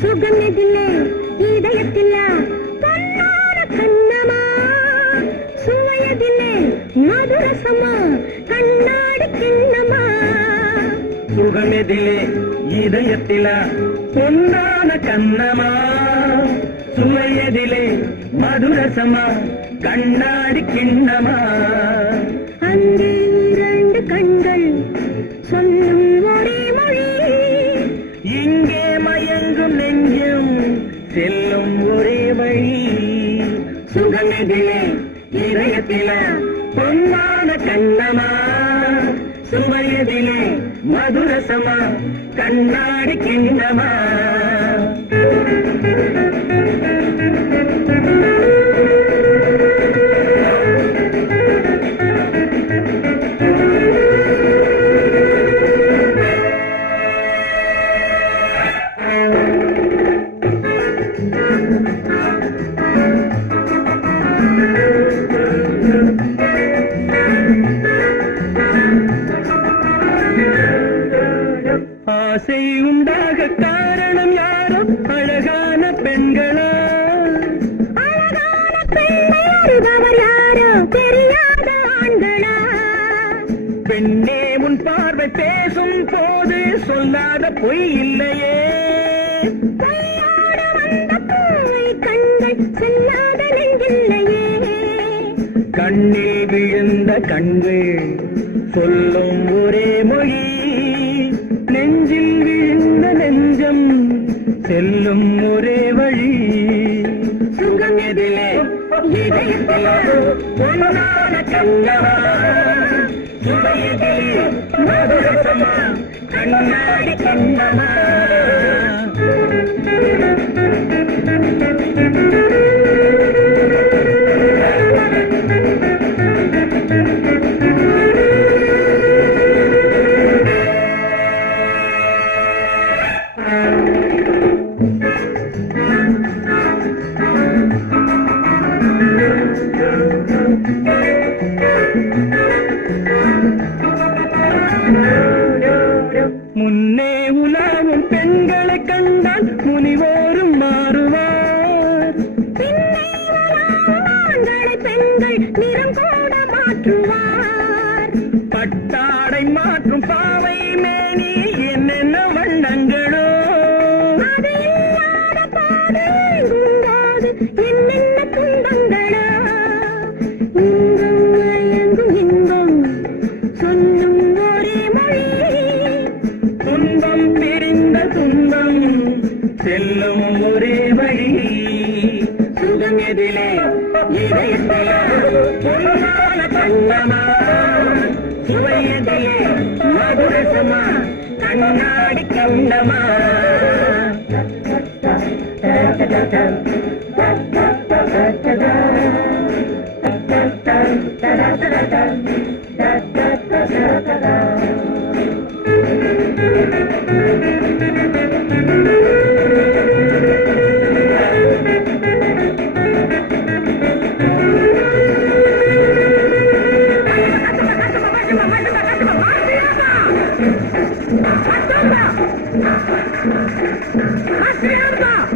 சுகந்ததிலே இதயத்தில பொன்னான கண்ணமா? சுவையதிலே மதுரசமா? கண்ணாடி கிண்ணமா? சுகமெதிலே இதயத்தில பொன்னான கண்ணமா? சுவையதிலே மதுரசமா? கண்ணாடி கிண்ணமா? அங்கே இரண்டு கண்கள் சொல்லும் ஒரே மொழி. இங்கே மயங்கும் நெஞ்சம் செல்லும் ஒரே வழி. சுகமெதிலே இதயத்தில பொன்னான சுவையதிலே மதுரசமா கண்ணாடி ஆசை உண்டாக காரணம் யாரோ அழகான பெண்களா? பெண்ணை உன் பார்வை பேசும் போது சொல்லாத பொய் இல்லையே. கண்ணில் விழுந்த கண்கள் சொல்லும் ஒரே மொழி. செல்லும் ஒரே வழி சுகம் எதிலே கண்ணாடி கண்ணமா பெண்களை கண்டால் முனிவோரும் மாறுவார். பெண்கள் நிறம் கூட மாற்றுவார். பட்டாடை மாற்றும் பாவை மேனி சுகம் எதிலே இதயத்திலே பொன்னான கண்ணமா சுவையதிலே மதுரசமா கண்ணாடி கண்ணமா ¡Acierta!